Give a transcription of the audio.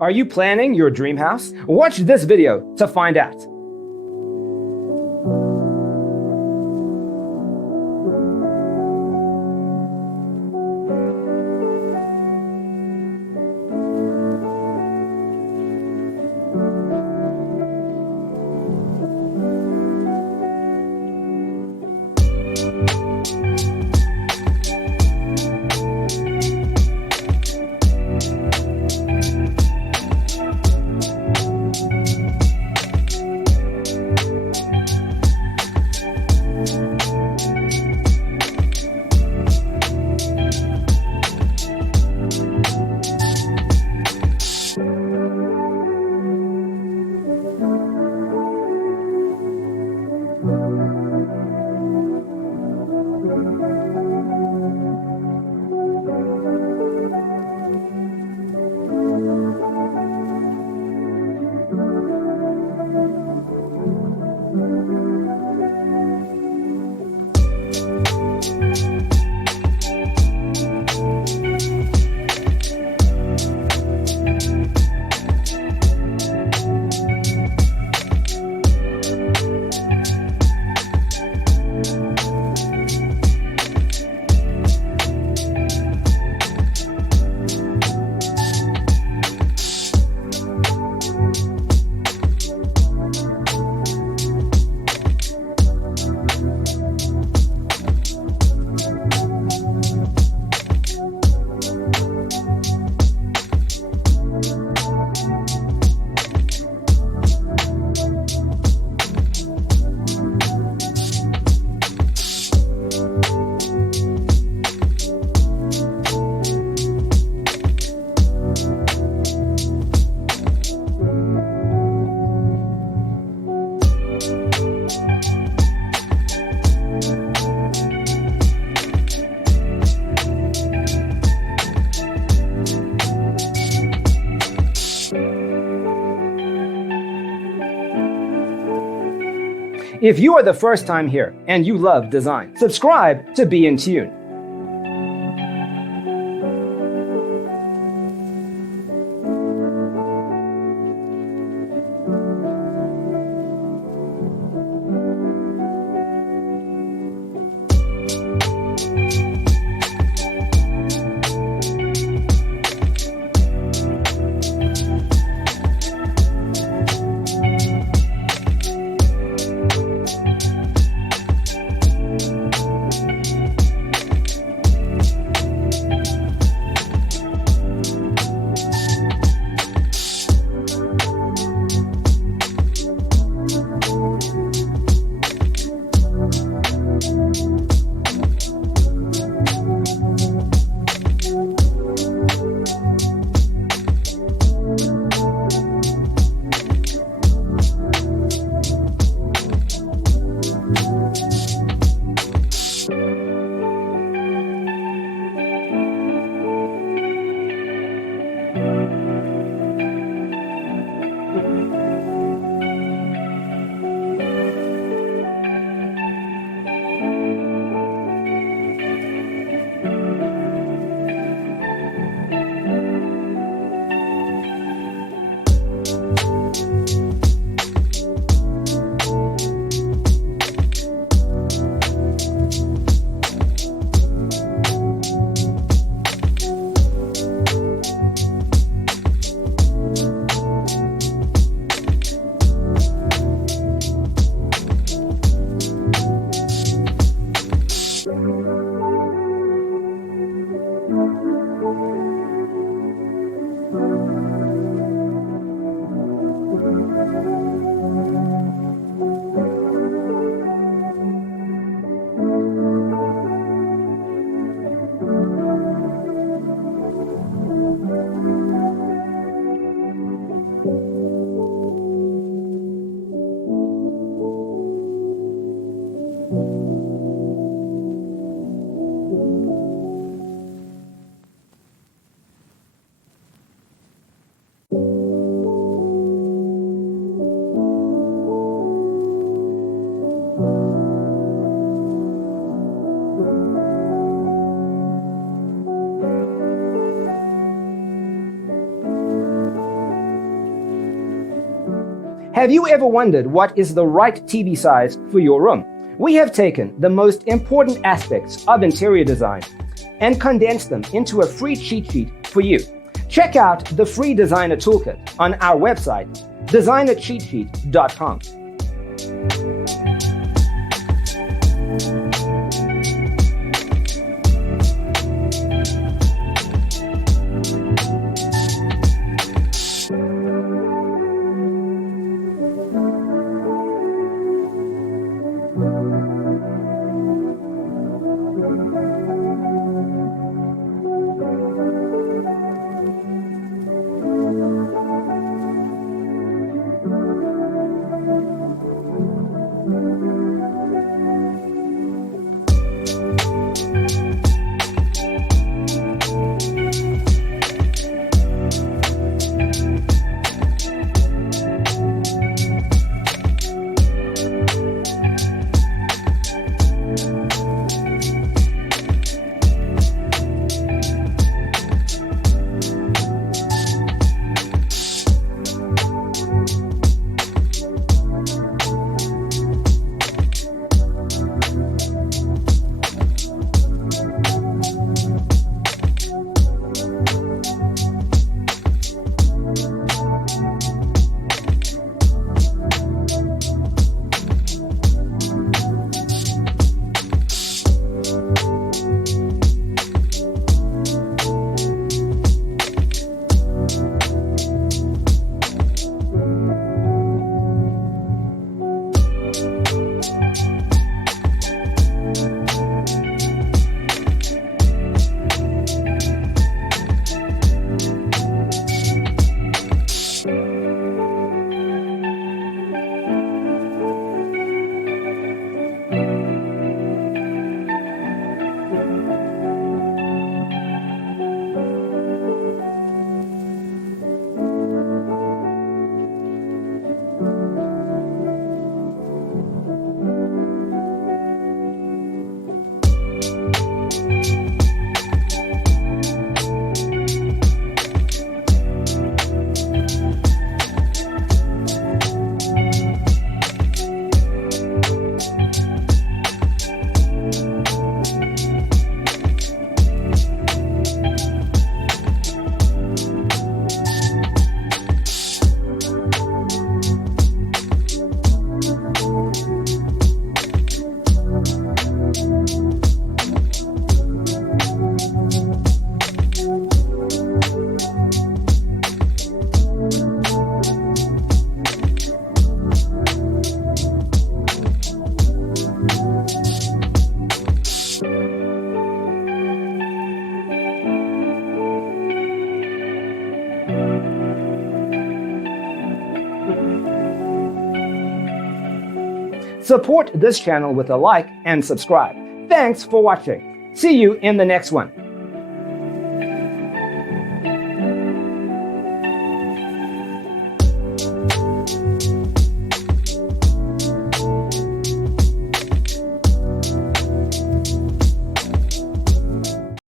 Are you planning your dream house? Watch this video to find out. If you are the first time here and you love design, subscribe to Be in Tune. Have you ever wondered what is the right TV size for your room? We have taken the most important aspects of interior design and condensed them into a free cheat sheet for you. Check out the free designer toolkit on our website, designercheatsheet.com. Support this channel with a like and subscribe. Thanks for watching. See you in the next one.